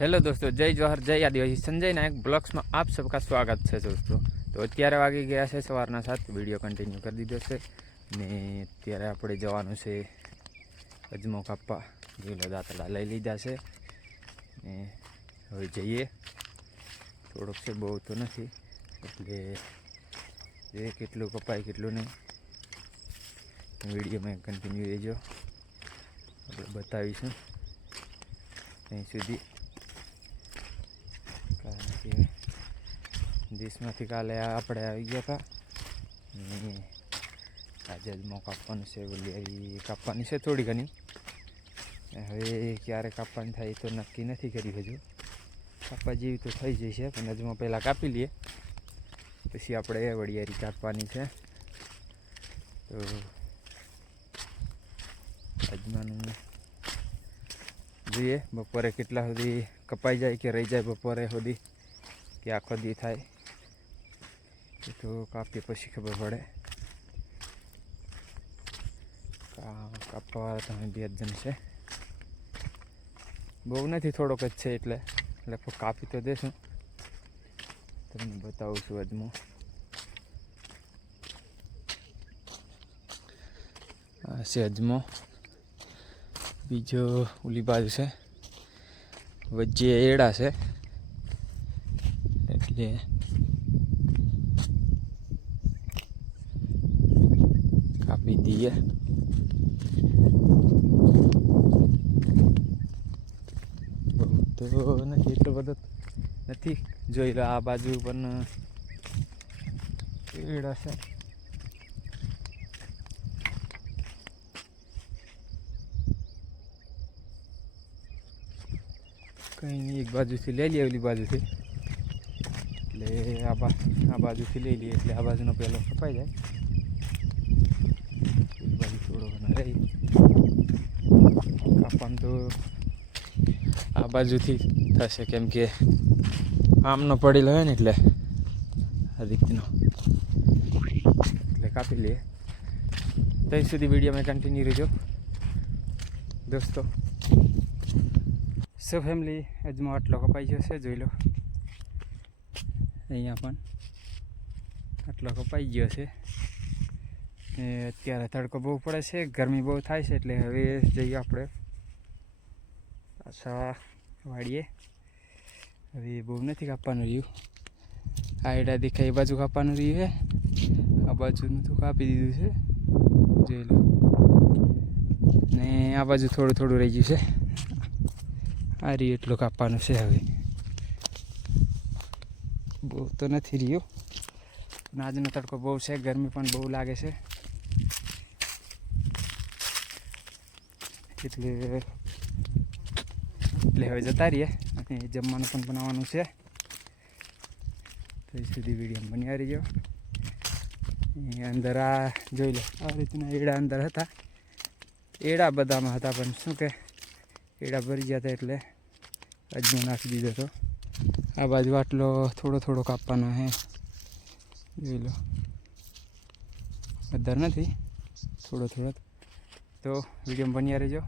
Hello દોસ્તો, જય જોહર, જય આદિવાસી. સંજય નાયક બ્લોગ્સમાં આપ સબકા સ્વાગત છે દોસ્તો. તો અત્યારે વાગી ગયા છે સવારના સાત. વીડિયો કન્ટિન્યુ કરી દીધો છે. ને અત્યારે આપણે જવાનું છે અજમો કાપવા જોઈ દાંતડા લઈ લીધા છે. ને હવે જઈએ. થોડોક છે, બહુ તો નથી. એટલે એ કેટલું કપાય, કેટલું નહીં. વિડીયોમાં કન્ટિન્યુ રહેજો. આપણે બતાવીશું. અહીં સુધી. કે દેશમાંથી કાલે આપણે આવી ગયા હતા. ને આજે જ મોં કાપવાનું છે વલિયારી કાપવાની છે થોડી ઘણી. હવે ક્યારે કાપવાની થાય તો નક્કી નથી કર્યું હજુ. કાપવા જેવી તો થઈ જશે પણ અજમો પહેલાં કાપી લઈએ. પછી આપણે વડિયારી કાપવાની છે. તો અજમાનું જોઈએ, બપોરે કેટલા સુધી કપાઈ જાય કે રહી જાય બપોરે સુધી. કે આખો દી થાય. એ તો કાપીએ પછી ખબર પડે. કાપવા તમે બે જ જણ છે. બહુ નથી થોડોક જ છે એટલે લગભગ કાપી તો દેશું. તમને બતાવું છું અજમો. આ છે અજમો. બીજો ઓલી બાજુ છે. વચ્ચે એડા છે. એટલે કાપી દઈએ તો નથી એટલો બધો નથી જોઈ લો આ બાજુ પણ એડા છે કંઈ નહીં એક બાજુથી લઈ લઈએ ઓલી બાજુથી એટલે આ બા આ બાજુથી લઈ લઈએ એટલે આ બાજુનો પહેલો કપાઈ જાય. બાજુ થોડો ઘણો રહી. કાપવાનું તો આ બાજુથી થશે કેમ કે આમનો પડેલો હોય ને એટલે રીતનો. એટલે કાપી લઈએ. ત્યાં સુધી વીડિયો મેં કન્ટિન્યુ રહેજો. દોસ્તો. સો ફેમિલી આજમાં આટલો કપાઈ જશે, જોઈ લો. અહીંયા પણ આટલો કપાઈ ગયો છે. ને અત્યારે તડકો બહુ પડે છે, ગરમી બહુ થાય છે, એટલે હવે જઈએ આપણે પાછા વાળીએ હવે બહુ નથી કાપવાનું રહ્યું. આ એડા દેખાય, એ બાજુ કાપવાનું રહ્યું છે. આ બાજુનું તો કાપી દીધું છે. જોઈ લો. ને આ બાજુ થોડું થોડું રહી ગયું છે. આ રહ્યું એટલું કાપવાનું છે હવે. બહુ તો નથી રહ્યું. પણ આજનો તડકો બહુ છે, ગરમી પણ બહુ લાગે છે. એટલે એટલે હવે જતા રહીએ અને જમવાનું પણ બનાવવાનું છે. તો એ સુધી વીડિયો બન્યા રહીજો અંદર આ જોઈ લો, આ રીતના એડા અંદર હતા. એડા બધામાં હતા પણ શું કે, એડા ભરી ગયા હતા એટલે અજમો નાખી દીધો હતો આ બાજુ આટલો થોડો થોડો કાપવાનો હે. જોઈ લો. વધારે નથી. થોડો થોડો. તો વીડિયો બન્યા રહેજો.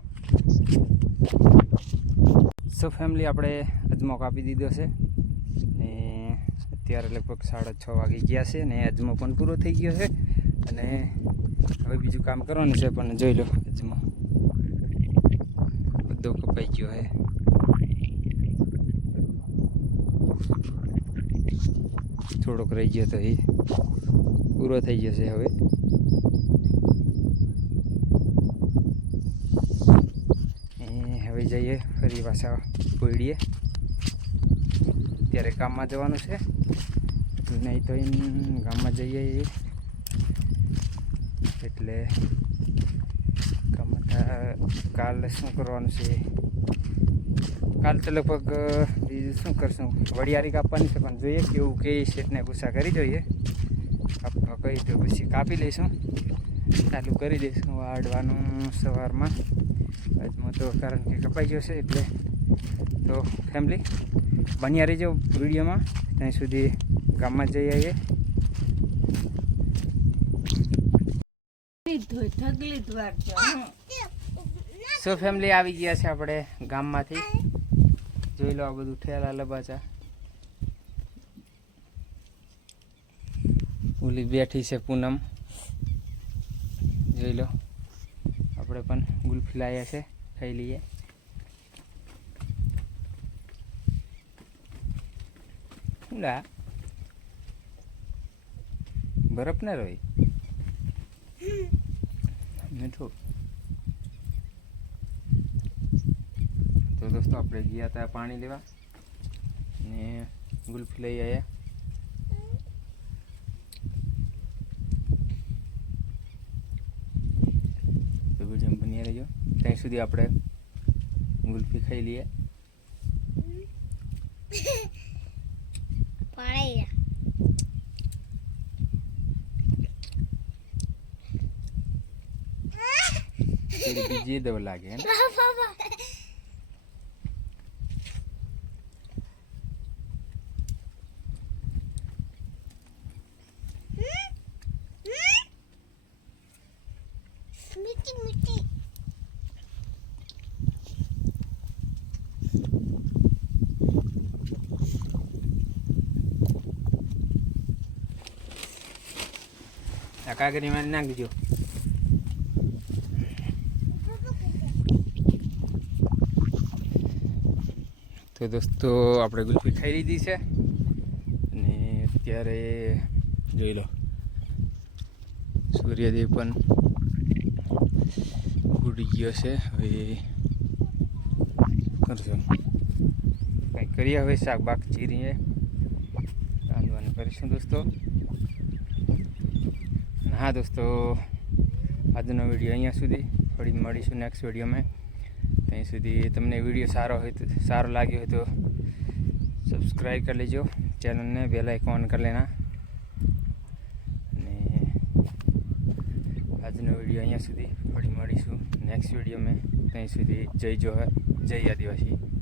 સો ફેમિલી આપણે અજમો કાપી દીધો છે. ને અત્યારે લગભગ સાડા છ વાગી ગયા છે ને અજમો પણ પૂરો થઈ ગયો છે. અને હવે બીજું કામ કરવાનું છે, પણ જોઈ લો અજમો બધો કપાઈ ગયો છે થોડોક રહી ગયો તો એ પૂરો થઈ જશે હવે. હવે જઈએ ફરી પાછા કોઈડીએ ત્યારે ગામમાં જવાનું છે. નહીં તો એમ ગામમાં જઈએ એટલે ગામમાં કાલે શું કરવાનું છે? કાલ તો લગભગ બીજું શું કરશું? વડિયારી કાપવાની છે પણ જોઈએ કેવું કે સેટને ગુસ્સા કરી જોઈએ. કાપવા કહી તો પછી કાપી લઈશું. ચાલુ કરી દઈશું વાળવાનું સવારમાં. આજમાં તો કારણ કે કપાઈ ગયો છે એટલે. તો ફેમિલી બન્યા રહીજો વિડીયોમાં. ત્યાં સુધી ગામમાં જઈ આવીએ. સો ફેમિલી આવી ગયા છે આપણે ગામમાંથી? જોઈ લો આ બધું ઠેલા લબાચા ઓલી બેઠી છે પૂનમ. જોઈ લો. આપણે પણ ગુલ્ફી લાવ્યા છે ખાઈ લઈએ. લા બરફ ના રોય? મીઠું તો દોસ્તો આપણે ગયા હતા પાણી લેવા. ને ગુલ્ફી લઈ આવ્યા તો વીડિયો બની રહેજો. ત્યાં સુધી આપણે ગુલ્ફી ખાઈ લઈએ. પાણી બીજી દવા લાગે ને? મીઠી મીઠી આ કાગળીમાં નાખજો. તો દોસ્તો, આપણે ગુલ્ફી ખાઈ લીધી છે. અને અત્યારે જોઈ લો, સૂર્યદેવ પણ ઉડી ગયો છે. હવે કરશું. કંઈક કરીએ હવે શાક બાક ચીરીએ રાંધવાનું કરીશું દોસ્તો. હા દોસ્તો, આજનો વીડિયો અહીંયા સુધી. ફરી મળીશું નેક્સ્ટ વિડીયોમાં. ત્યાં સુધી તમને વીડિયો સારો હોય તો, સારો લાગ્યો હોય તો સબસ્ક્રાઈબ કરી લેજો. ચેનલને બેલ આઇકોન કરી લેના. અને આજનો વીડિયો અહીંયા સુધી. ફરી મળીશું નેક્સ્ટ વિડીયોમાં. ત્યાં સુધી જય જોહર, જય આદિવાસી.